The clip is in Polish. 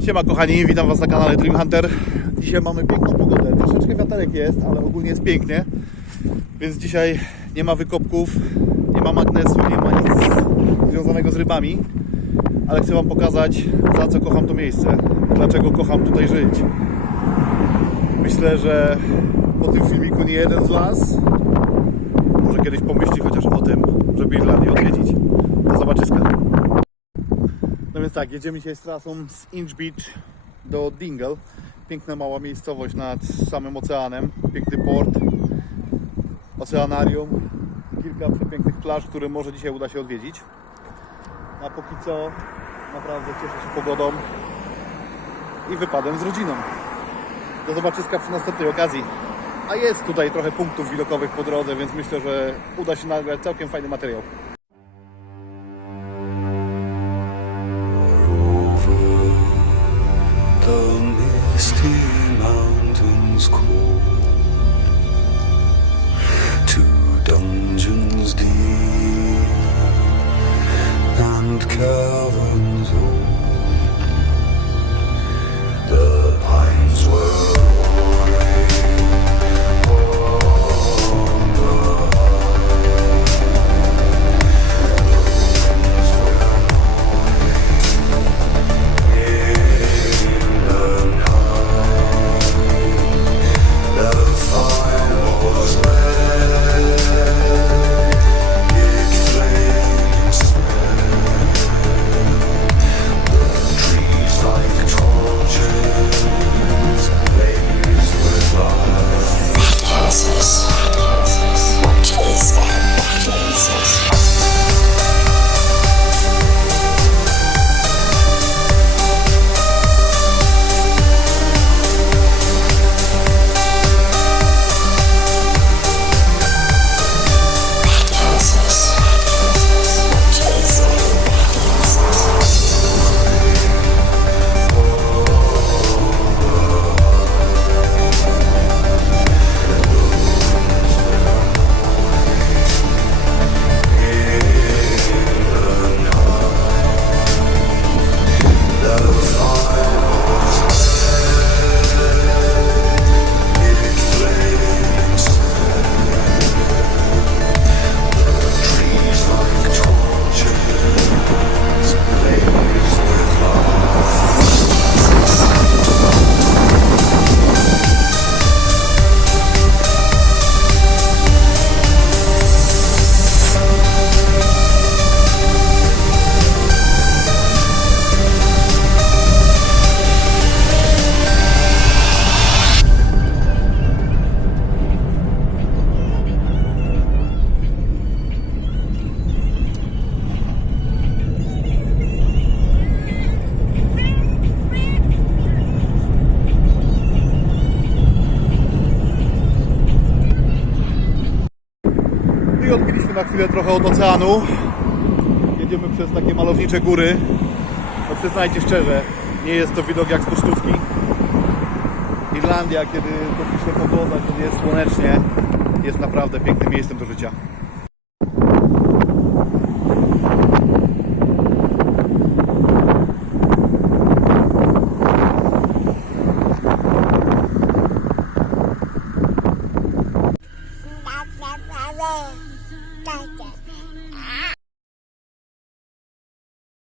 Siema kochani, witam Was na kanale Dream Hunter. Dzisiaj mamy piękną pogodę. Troszeczkę wiaterek jest, ale ogólnie jest pięknie. Więc dzisiaj nie ma wykopków, nie ma magnesu, nie ma nic związanego z rybami. Ale chcę Wam pokazać, za co kocham to miejsce. Dlaczego kocham tutaj żyć. Myślę, że po tym filmiku nie jeden z Was może kiedyś pomyśli chociaż o tym, żeby Irlandię odwiedzić. Do zobaczyska. No więc tak, jedziemy dzisiaj z trasą z Inch Beach do Dingle. Piękna mała miejscowość nad samym oceanem, piękny port, oceanarium, kilka przepięknych plaż, które może dzisiaj uda się odwiedzić. A póki co naprawdę cieszę się pogodą i wypadem z rodziną. Do zobaczyska przy następnej okazji. A jest tutaj trochę punktów widokowych po drodze, więc myślę, że uda się nagrać całkiem fajny materiał. I odbiliśmy na chwilę trochę od oceanu. Jedziemy przez takie malownicze góry. No przyznajcie szczerze, nie jest to widok jak z pocztówki. Irlandia, kiedy to pisze pogoda, kiedy jest słonecznie, jest naprawdę pięknym miejscem do życia.